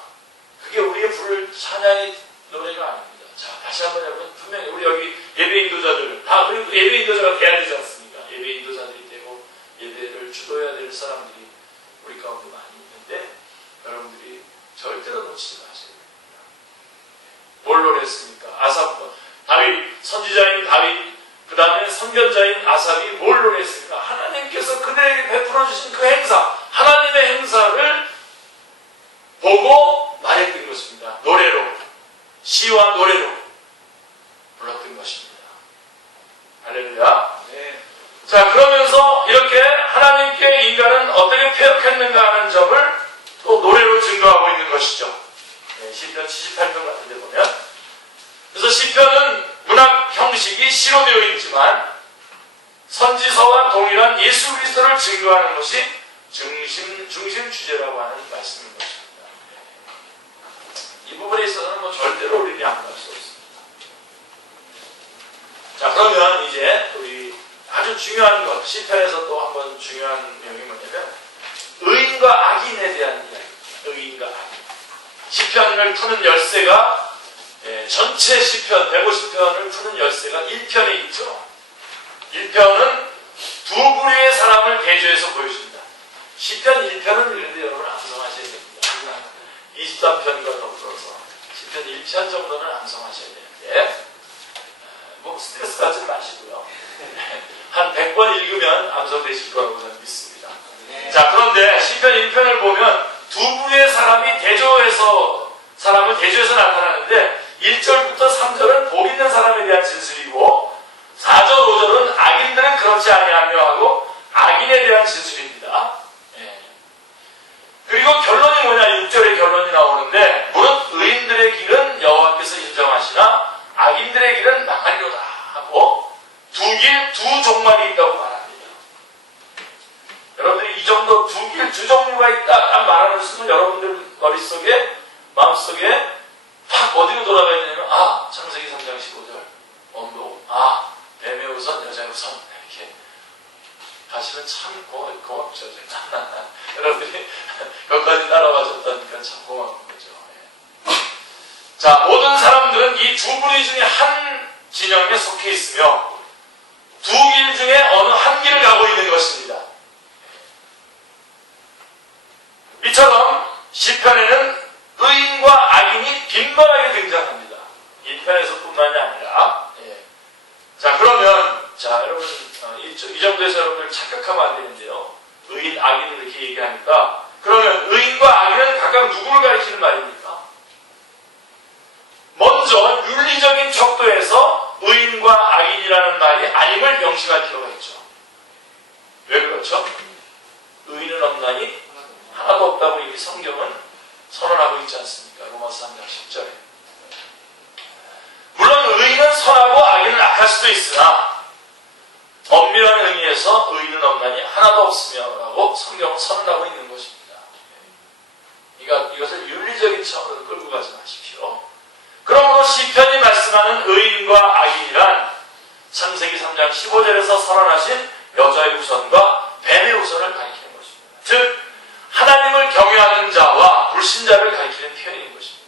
그게 우리의 부를 찬양의 노래가 아닙니다. 자, 다시 한번 여러분 분명히 우리 여기 예배 인도자들 다 그리고 예배 인도자가 돼야 되지 않습니까? 예배 인도자들이 되고 예배를 주도해야 될 사람들이 우리 가운데 많이 있는데 여러분들이 절대로 놓치지 마셔야 됩니다. 뭘 노래했습니까? 다윗, 선지자인 다윗, 그 다음에 선견자인 아삽이 뭘 노래했습니까? 하나님께서 그들에게 베풀어 주신 그 행사, 하나님의 행사를 보고 말했던 것입니다. 노래로, 시와 노래로 불렀던 것입니다. 할렐루야. 시편 78편 같은 데 보면. 그래서 시편은 문학 형식이 시로 되어 있지만 선지서와 동일한 예수 그리스도를 증거하는 것이 중심 주제라고 하는 말씀인 것입니다. 이 부분에 있어서는 뭐 절대로 우리는 안 갈 수 없습니다. 자, 그러면 이제 우리 아주 중요한 것, 시편에서 또 한번 중요한 내용이 뭐냐면 의인과 악인에 대한 이야기. 의인과 악인. 시편을 푸는 열쇠가 전체 시편 150편을 푸는 열쇠가 1편에 있죠. 1편은 두 부류의 사람을 대조해서 보여줍니다. 시편 1편은 그런데 여러분 암송하셔야 됩니다. 23편과 더불어서 시편 1편 정도는 암송하셔야 되는데 뭐 스트레스 받지 마시고요. 한 100번 읽으면 암송되실 거라고 저는 믿습니다. 자, 그런데 시편 1편을 보면 두 부류의 사람이 사람을 대조해서 나타나는데 1절부터 3절은 복 있는 사람에 대한 진술이고 4절, 5절은 악인들은 그렇지 아니하며 하고 악인에 대한 진술입니다. 그리고 결론이 뭐냐? 6절에 결론이 나오는데 무릇 의인들의 길은 여호와께서 인정하시나 악인들의 길은 망하리로다 하고 두 종말이 있다고 말합니다. 여러분들이 이 정도 두 종류가 있다 딱 말하는 순간 여러분들 머릿속에 마음속에 딱 어디로 돌아가야 되냐면 창세기 3장 15절 원복 뱀의 우선 여자의 우선 이렇게 가시면 참 고맙죠. 여러분들이 거기까지 따라가셨다니까 참 고마운 거죠. 자, 모든 사람들은 이 두 부류 중에 한 진영에 속해 있으며 두 길 중에 어느 한 길을 가고 있는 것입니다. 이처럼 시편에는 의인과 악인이 빈번하게 등장합니다. 1편에서뿐만이 아니라. 자, 그러면 여러분 이 정도에서 여러분들 착각하면 안 되는데요. 의인, 악인을 이렇게 얘기하니까 그러면 의인과 악인은 각각 누구를 가리키는 말입니까? 먼저 윤리적인 척도에서 의인과 악인이라는 말이 아님을 명심할 필요가 있죠. 왜 그렇죠? 의인은 없나니 하나도 없다고 이미 성경은 선언하고 있지 않습니까? 로마서 3장 10절에. 물론 의인은 선하고 악인은 악할 수도 있으나 엄밀한 의미에서 의인은 없나니 하나도 없으며 라고 성경은 선언하고 있는 것입니다. 그러니까 이것을 윤리적인 차원으로 끌고 가지 마십시오. 그러므로 시편이 말씀하는 의인과 악인이란 창세기 3장 15절에서 선언하신 여자의 우선과 뱀의 우선을 가리키는 것입니다. 즉 하나님을 경외하는 자와 불신자를 가리키는 표현인 것입니다.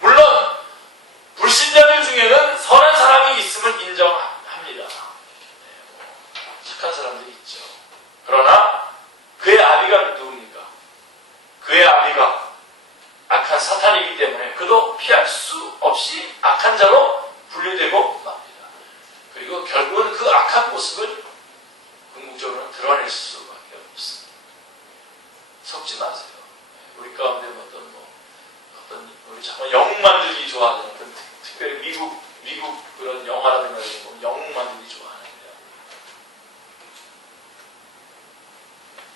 물론 불신자들 중에는 선한 사람이 있음을 인정합니다. 착한 사람들이 있죠. 그러나 그의 아비가 누굽니까? 그의 아비가 악한 사탄이기 때문에 그도 피할 수 없이 악한 자로 분류되고 맙니다. 그리고 결국은 그 악한 모습을 궁극적으로는 드러낼 수밖에 없습니다. 섞지 마세요. 우리 가운데 어떤 우리 정말 영웅 만들기 좋아하는 특별히 미국 그런 영화라든가 이런 거 영웅 만들기 좋아하는데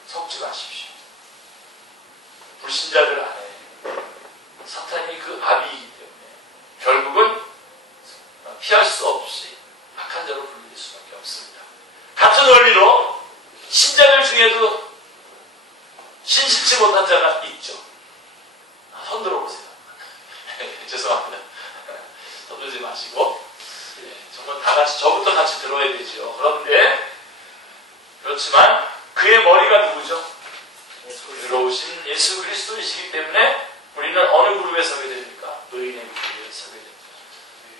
섞지 마십시오. 불신자들 안에 사탄이 그 아비이기 때문에 결국은 피할 수 없이 악한 자로 분류될 수밖에 없습니다. 같은 원리로 신자들 중에도 신실치 못한 자가 있죠. 손 들어보세요. 죄송합니다. 손 들지 마시고 정말 다 같이 저부터 같이 들어야 되죠. 그런데 그렇지만 그의 머리가 누구죠? 들어오신 예수 그리스도이시기 때문에 우리는 어느 그룹에 서게 됩니까? 의인의 그룹에 서게 됩니다.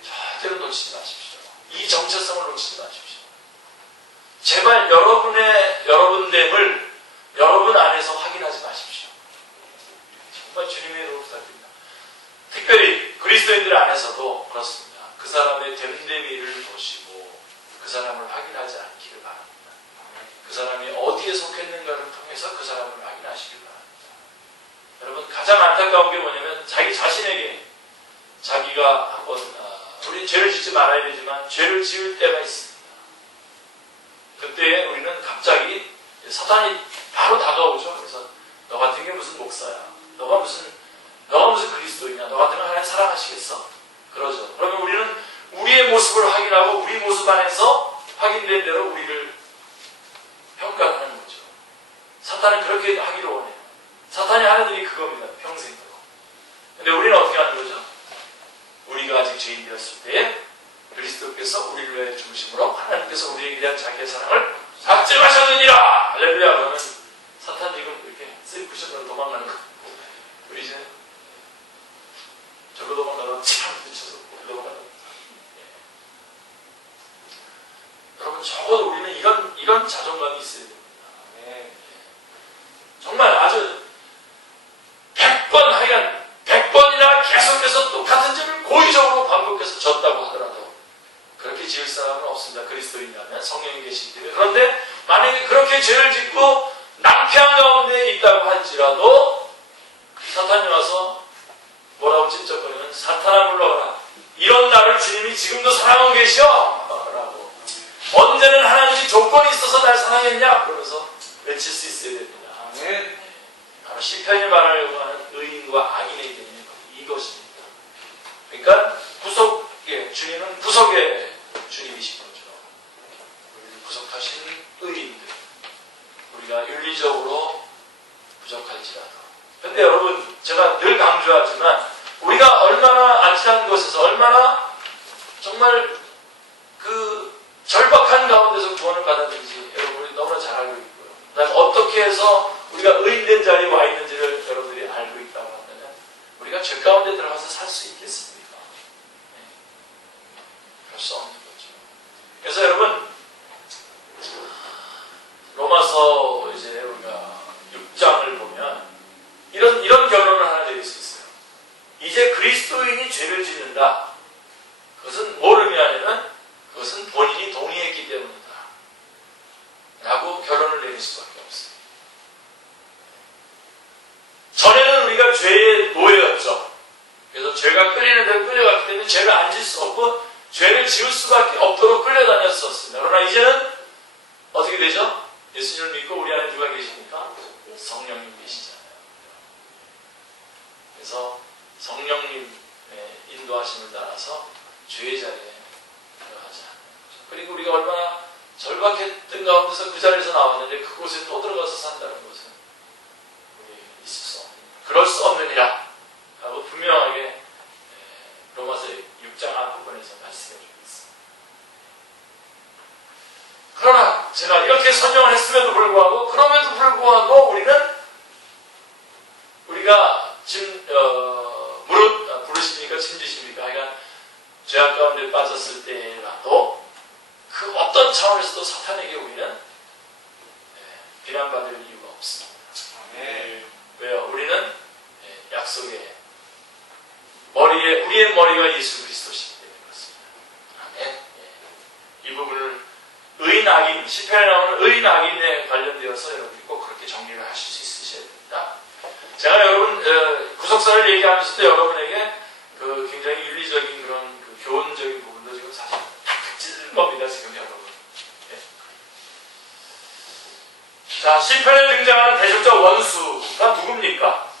절대로 놓치지 마십시오. 이 정체성을 놓치지 마십시오. 제발 여러분됨을 여러분 안에서 확인하지 마십시오. 정말 주님의 이름으로 부탁드립니다. 특별히 그리스도인들 안에서도 그렇습니다. 그 사람의 됨됨이를 보시고 그 사람을 확인하지 않기를 바랍니다. 그 사람이 어디에 속했는가를 통해서 그 사람을 확인하시길 바랍니다. 여러분 가장 안타까운 게 뭐냐면 자기 자신에게 자기가 한번 우리는 죄를 짓지 말아야 되지만 죄를 지을 때가 있습니다. 그때 우리는 갑자기 사탄이 바로 다가오죠. 그래서 너 같은 게 무슨 목사야? 너가 무슨 사랑하겠느냐? 너 같으면 하나님 사랑하시겠어? 그러죠. 그러면 우리는 우리의 모습을 확인하고 우리 모습 안에서 확인된 대로 우리를 평가하는 거죠. 사탄은 그렇게 하기를 원해요. 사탄이 하는 일이 그겁니다. 평생으로. 근데 우리는 어떻게 하는 거죠? 우리가 아직 죄인 되었을 때 그리스도께서 우리를 위해 중심으로 하나님께서 우리에게 대한 자기의 사랑을 작정하셨느니라. 할렐루야. 그러면 사탄 지금 이렇게 쓰리쿠션으로 도망가는 거. 우리 이제 저로 도망가다가 참 미쳐서 도망가다. 여러분 적어도 우리는 이런 자존감이 있어야 됩니다. 정말 아주 100번 하여간 100번이나 계속해서 똑같은 죄를 고의적으로 반복해서 졌다고 하더라도 그렇게 지을 사람은 없습니다. 그리스도인이라면 성령이 계시기 때문에. 그런데 만약에 그렇게 죄를 짓고 낭패한 가운데 있다고 할지라도 사탄이 와서 뭐라고 찝쩍거리면 사탄아 물러가라. 이런 나를 주님이 지금도 사랑하고 계셔 라고. 언제는 하나님이 조건이 있어서 날 사랑했냐 그러면서 외칠 수 있어야 됩니다. 바로 시편이 말하려고 하는 의인과 악인의 개념이 이것입니다. 그러니까 주님은 구속의 주님이신 거죠. 우리를 구속하신 의인들. 우리가 윤리적으로 부족할지라도. 근데 여러분, 제가 늘 강조하지만, 우리가 얼마나 안치한 곳에서, 얼마나 정말 그 절박한 가운데서 구원을 받았는지 여러분이 너무나 잘 알고 있고요. 그 다음에 어떻게 해서 우리가 의인된 자리에 와 있는지를 여러분들이 알고 있다고 한다면, 우리가 죄 가운데 들어가서 살 수 있겠습니까? 그럴 수 없는 거죠. 그래서 여러분, 로마서 이제 우리가 6장을 보면 이런 결론을 하나 내릴 수 있어요. 이제 그리스도인이 죄를 짓는다. 그것은 뭘 의미하냐면 그것은 본인이 동의했기 때문이다. 라고 결론을 내릴 수밖에 없어요. 전에는 우리가 죄의 노예였죠. 그래서 죄가 끌리는 대로 끌려갔기 때문에 죄를 안 질 수 없고 죄를 지을 수밖에 없도록 끌려다녔었습니다. 그러나 이제는 어떻게 되죠? 예수님을 믿고 우리 안에 누가 계십니까? 성령님 계시잖아요. 그래서 성령님의 인도하심을 따라서 죄의 자리에 들어가자. 그리고 우리가 얼마나 절박했던 가운데서 그 자리에서 나왔는데 그곳에 또 들어가서 산다는 것은 우리 있을 수 없는, 그럴 수 없느니라 하고 분명하게 로마서 6장 앞부분에서 말씀해 주고 있습니다. 그러나 제가 이렇게 설명을 했음에도 불구하고, 그럼에도 불구하고 우리가 지금 무릇 부르십니까? 짐지십니까? 그러니까 죄악 가운데 빠졌을 때라도 그 어떤 차원에서도 사탄에게 우리는 비난받을 이유가 없습니다. 왜요? 우리는 약속의 우리의 머리가 예수 그리스도시기 때문에 그렇습니다. 이 부분을 의인 악인, 시편에 나오는 의인 악인에 관련되어서 여러분이 꼭 그렇게 정리를 하실 수 있으셔야 됩니다. 제가 여러분 구속사를 얘기하면서도 여러분에게 그 굉장히 윤리적인 그런 그 교훈적인 부분도 지금 사실 탁 찌는 겁니다. 지금 여러분. 자, 시편에 등장하는 대적자 원수가 누굽니까?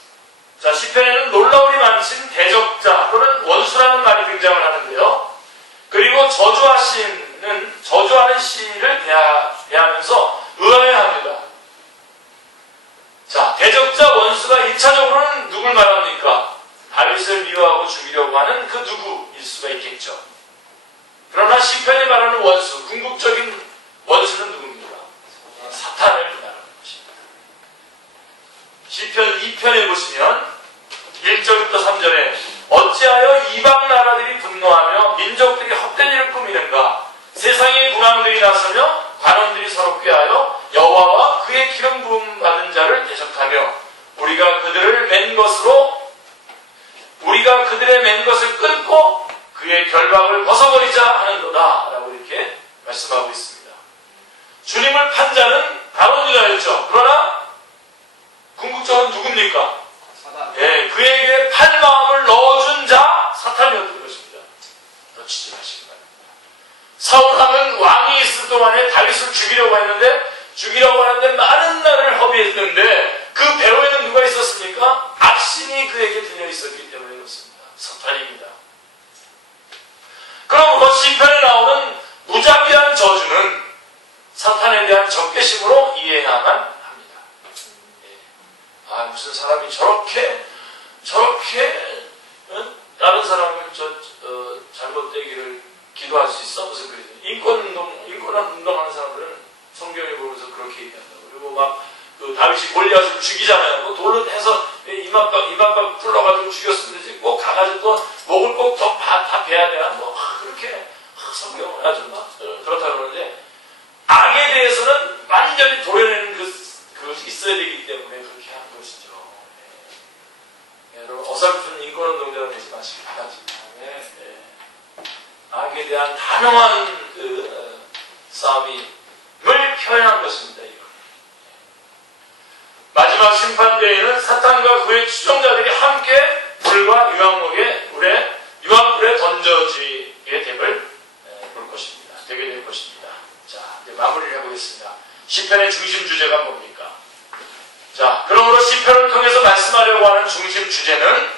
자, 시편에는 놀라울이 많으신 대적자 또는 원수라는 말이 등장을 하는데요. 그리고 저주하는 시를 대하면서 의아해합니다. 자, 대적자 원수가 1차적으로는 누굴 말합니까? 다윗을 미워하고 죽이려고 하는 그 누구일 수가 있겠죠. 그러나 시편이 말하는 원수, 궁극적인 원수는 누굽니까? 사탄을 말하는 것입니다. 시편 2편에 보시면 1절부터 3절에 어찌하여 이방 나라들이 분노하며 민족들이 헛된 일을 꾸미는가? 세상의 군왕들이 나서며 관원들이 서로 꾀하여 여호와와 그의 기름 부음 받은 자를 대적하며 우리가 그들의 맨 것을 끊고 그의 결박을 벗어버리자 하는도다 라고 이렇게 말씀하고 있습니다. 주님을 판 자는 바로 유다였죠. 그러나 궁극적으로 누굽니까? 예, 그에게 팔 마음을 넣어준 자 사탄이었던 것입니다. 놓치지 마시기 바랍니다. 사울왕은 왕이 있을 동안에 다윗을 죽이려고 하는데 많은 날을 허비했는데 그 배후에는 누가 있었습니까? 악신이 그에게 들려 있었기 때문에 그렇습니다. 사탄입니다. 그러므로 시편에 나오는 무자비한 저주는 사탄에 대한 적개심으로 이해해야만 합니다. 무슨 사람이 저렇게 다른 사람을 잘못되기를 기도할 수 있어? 무슨 그리 인권운동하는 사람들은 성경에 보면서 그렇게 얘기한다고. 그리고 막 다윗이 골리앗을 죽이잖아요. 돌로 해서 이마박 뚫어가지고 죽였으면 되지. 꼭 가가지고 또 목을 꼭 다 베야 돼야. 그렇게 성경은 아주 그렇다 그러는데, 악에 대해서는 완전히 도려내는 그것이 있어야 되기 때문에 그렇게 하는 것이죠. 여러분, 어설픈 인권운동자가 되지 마시기 바랍니다. 악에 대한 단호한 싸움을 표현한 것입니다. 이거. 마지막 심판대에는 사탄과 그의 추종자들이 함께 불과 유황불에 던져지게 됨을 되게 될 것입니다. 자, 이제 마무리를 해보겠습니다. 시편의 중심 주제가 뭡니까? 자, 그러므로 시편을 통해서 말씀하려고 하는 중심 주제는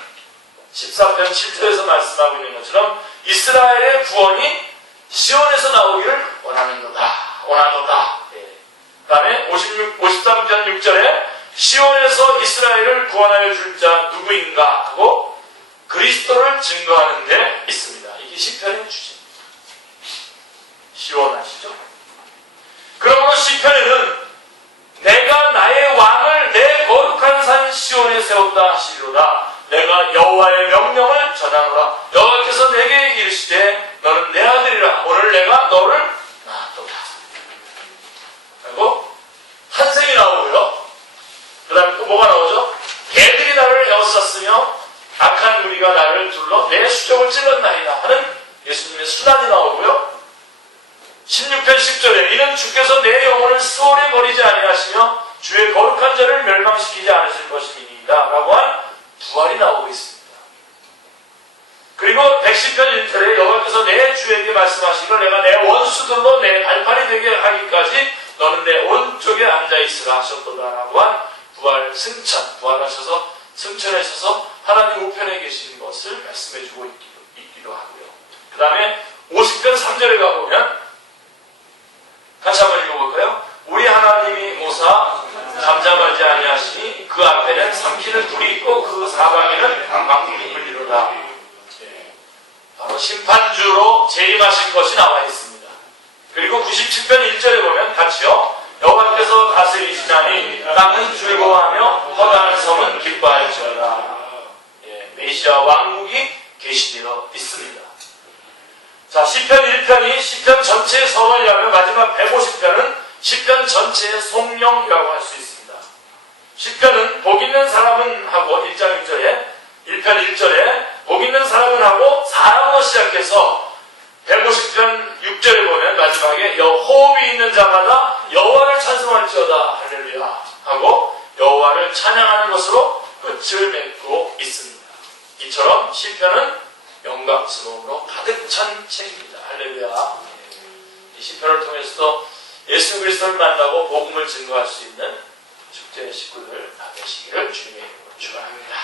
14편 7절에서 말씀하고 있는 것처럼 이스라엘의 구원이 시온에서 나오기를 원하노다. 그 다음에 53편 6절에 시온에서 이스라엘을 구원하여 줄 자 누구인가 하고 그리스도를 증거하는 데 있습니다. 이게 시편의 주제입니다. 시온 아시죠? 그러므로 시편에는 내가 나의 왕을 내 거룩한 산 시온에 세웠다 하시리로다. 내가 여호와의 명령을 전하노라. 여호와께서 내게 이르시되 너는 내 아들이라. 오늘 내가 너를 낳았도다. 그리고 탄생이 나오고요. 그 다음에 또 뭐가 나오죠? 개들이 나를 에워쌌으며 악한 무리가 나를 둘러 내 수족을 찔렀나이다 하는 예수님의 수단이 나오고요. 16편 10절에 이는 주께서 내 영혼을 수월에 버리지 아니하시며 주의 거룩한 자를 멸망시키지 않으실 것이니이다 라고 한 부활이 나오고 있습니다. 그리고 110편 1절에 여호와께서 내 주에게 말씀하시기를 내가 내 원수들로 내 발판이 되게 하기까지 너는 내 오른쪽에 앉아있으라 하셨도다 라고 한 부활하셔서 승천하셔서 하나님 우편에 계신 것을 말씀해주고 있기도 하고요. 그 다음에 50편 3절에 가보면 같이 한번 읽어볼까요? 우리 하나님이 모사 잠잠하지 아니하시니 그 앞에는 삼키는 불이 있고 그 사방에는 강망이 불리로다. 바로 심판주로 재림하실 것이 나와 있습니다. 그리고 97편 1절에 보면 같이요. 여호와께서 다스리시나니 땅은 즐거워하며 허다한 섬은 기뻐할지어다. 메시아 왕국이 계시되어 있습니다. 자, 시편 1편이 시편 전체의 서론이라면 마지막 150편은 시편 전체의 송영이라고 할 수 있습니다. 시편은 복 있는 사람은 하고 1장 1절에 1편 1절에 복 있는 사람은 하고 사람으로 시작해서 150편 6절에 보면 마지막에 호흡이 있는 자마다 여호와를 찬송할지어다 할렐루야 하고 여호와를 찬양하는 것으로 끝을 맺고 있습니다. 이처럼 시편은 영광스러움으로 가득 찬 책입니다. 할렐루야. 이 시편을 통해서도 예수 그리스도를 만나고 복음을 증거할 수 있는 축제의 식구들 다 되시기를 주님의 이름으로 축원합니다.